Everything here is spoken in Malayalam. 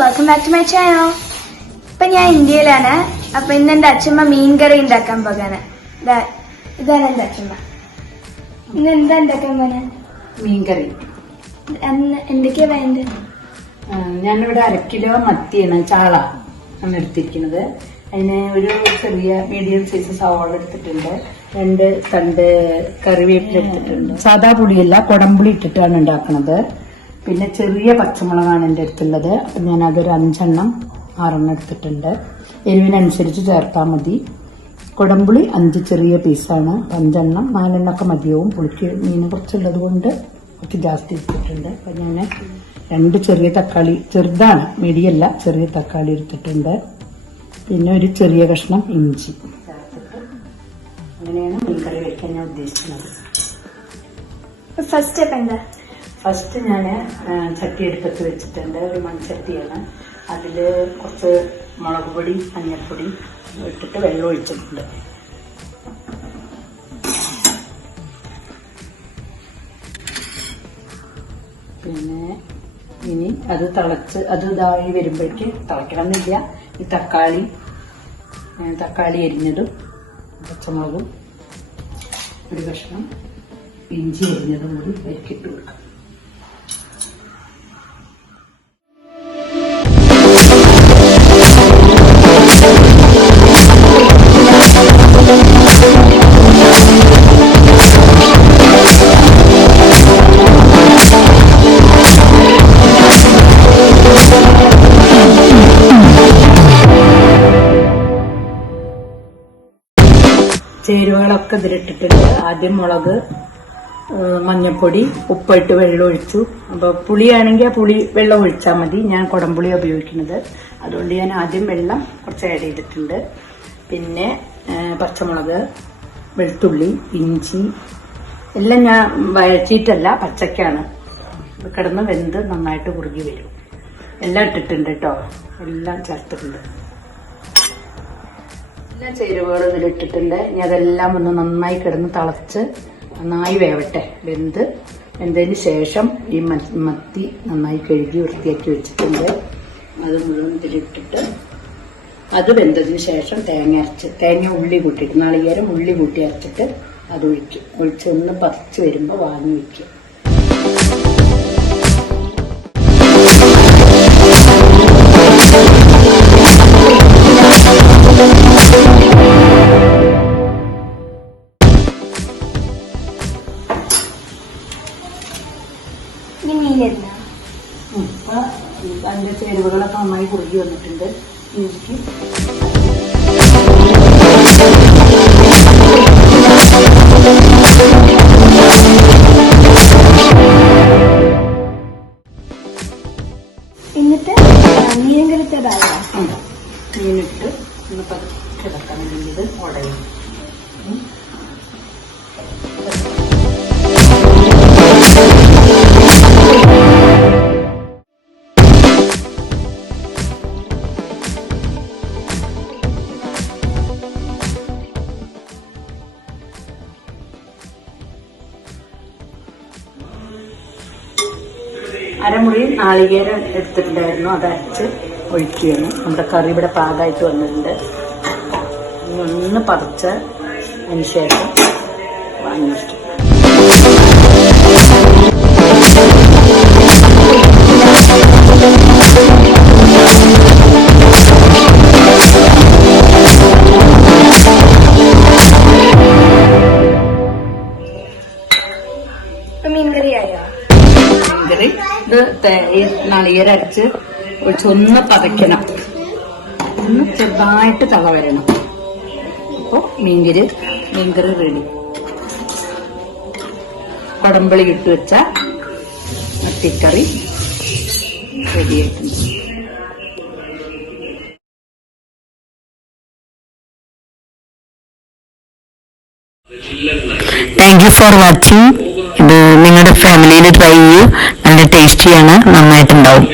welcome back to my channel. ഇപ്പൊ ഞാൻ ഇന്ത്യയിലാണ്. അപ്പൊ ഇന്ന് എന്റെ അച്ഛമ്മ മീൻകറി ഉണ്ടാക്കാൻ പോകാണ്. ഇതാണ് എന്റെ അച്ഛമ്മ. ഇന്ന് എന്താ ഉണ്ടാക്കാൻ പോണെ? മീൻകറി. എന്തൊക്കെയാ വേണ്ടത്? ഞാനിവിടെ 1 കിലോ മത്തിയാണ്, ചാള ആണ് എടുത്തിരിക്കുന്നത്. അതിന് ഒരു ചെറിയ മീഡിയം സൈസ് സവാള എടുത്തിട്ടുണ്ട്, 2 തണ്ട് കറിവേപ്പില എടുത്തിട്ടുണ്ട്. സാധാ പുളിയല്ല, കുടംപുളി ഇട്ടിട്ടാണ് ഉണ്ടാക്കുന്നത്. പിന്നെ ചെറിയ പച്ചമുളകാണ് എൻ്റെ അടുത്തുള്ളത്. അപ്പം ഞാനതൊരു 5 6 എടുത്തിട്ടുണ്ട്. എരിവിനനുസരിച്ച് ചേർത്താൽ മതി. കുടംപുളി 5 ചെറിയ പീസാണ്, 5 4 ഒക്കെ മതിയാവും. പുളിക്ക് മീൻ കുറച്ചുള്ളത് കൊണ്ട് കുറച്ച് ജാസ്തി എടുത്തിട്ടുണ്ട്. അപ്പം ഞാൻ 2 ചെറിയ തക്കാളി, ചെറുതാണ്, മീഡിയല്ല, ചെറിയ തക്കാളി എടുത്തിട്ടുണ്ട്. പിന്നെ ഒരു ചെറിയ കഷ്ണം ഇഞ്ചി ചേർത്തിട്ട് അങ്ങനെയാണ് മീൻകറി വയ്ക്കാൻ ഞാൻ ഉദ്ദേശിക്കുന്നത്. ഫസ്റ്റ് ഞാൻ ചട്ടി എടുപ്പത്ത് വെച്ചിട്ടുണ്ട്. ഒരു മൺചട്ടിയാണ്. അതിൽ കുറച്ച് മുളക് പൊടി, മഞ്ഞൾപ്പൊടി ഇട്ടിട്ട് വെള്ളം ഒഴിച്ചിട്ടുണ്ട്. പിന്നെ ഇനി അത് തിളച്ച് അത് ഇതായി വരുമ്പോഴേക്ക്, തിളയ്ക്കണമെന്നില്ല, ഈ തക്കാളി എരിഞ്ഞതും പച്ചമുളകും ഒരു കഷ്ണം ഇഞ്ചി എരിഞ്ഞതും കൂടി വരിക്കിട്ട് കൊടുക്കാം. ചേരുവകളൊക്കെ ഇതിലിട്ടിട്ടുണ്ട്. ആദ്യം മുളക്, മഞ്ഞൾപ്പൊടി, ഉപ്പിട്ട് വെള്ളം ഒഴിച്ചു. അപ്പോൾ പുളിയാണെങ്കിൽ ആ പുളി വെള്ളം ഒഴിച്ചാൽ മതി. ഞാൻ കുടംപുളിയാണ് ഉപയോഗിക്കുന്നത്, അതുകൊണ്ട് ഞാൻ ആദ്യം വെള്ളം കുറച്ച് ആഡ് ചെയ്തിട്ടുണ്ട്. പിന്നെ പച്ചമുളക്, വെളുത്തുള്ളി, ഇഞ്ചി എല്ലാം ഞാൻ വഴറ്റിയിട്ടല്ല, പച്ചക്കാണ്. കിടന്ന് വെന്ത് നന്നായിട്ട് കുറുകി വരും. എല്ലാം ഇട്ടിട്ടുണ്ട് കേട്ടോ, എല്ലാം ചേർത്തിട്ടുണ്ട്. എല്ലാ ചേരുവകളും ഇതിലിട്ടിട്ടുണ്ട്. ഇനി അതെല്ലാം ഒന്ന് നന്നായി കിടന്ന് തിളച്ച് നന്നായി വേവട്ടെ. വെന്തതിന് ശേഷം ഈ മത്തി നന്നായി കഴുകി വൃത്തിയാക്കി വെച്ചിട്ടുണ്ട്. അത് മുഴുവൻ ഇതിലിട്ടിട്ട് അത് വെന്തതിന് ശേഷം തേങ്ങ ഉള്ളി കൂട്ടിയിട്ട്, നാളികേരം ഉള്ളി കൂട്ടി അരച്ചിട്ട് അത് ഒഴിച്ച് ഒന്ന് പറിച്ച് വരുമ്പോൾ വാങ്ങി വയ്ക്കും. അതിന്റെ ചേരുവകളൊക്കെ നന്നായി കുറുകി വന്നിട്ടുണ്ട്. ഇഞ്ചിക്ക് എന്നിട്ട് മീനിട്ട് ഒന്ന് പതുക്കെ വെക്കണം, ഇത് ഉടയും. അരമുറി നാളികേരം എടുത്തിട്ടുണ്ടായിരുന്നു, അത് അരച്ച് ഒഴിക്കുകയാണ്. നമ്മുടെ കറി ഇവിടെ പാകമായിട്ട് വന്നിട്ടുണ്ട്. ഒന്ന് പറിച്ച് അതിന് ശേഷം വാങ്ങി വെച്ചു. ഇത് നാളികേരം അരച്ച് ഒഴിച്ചൊന്ന് പതയ്ക്കണം, ഒന്ന് ചെറുതായിട്ട് തള വരണം. അപ്പോൾ മീൻകറി റെഡി. കുടംപുളി ഇട്ട് വെച്ച മത്തിക്കറി റെഡിയായിട്ടുണ്ട്. Thank you for watching. ഇത് നിങ്ങളുടെ ഫാമിലിയിൽ ട്രൈ ചെയ്യൂ, നല്ല ടേസ്റ്റിയാണ്, നന്നായിട്ടുണ്ടാവും.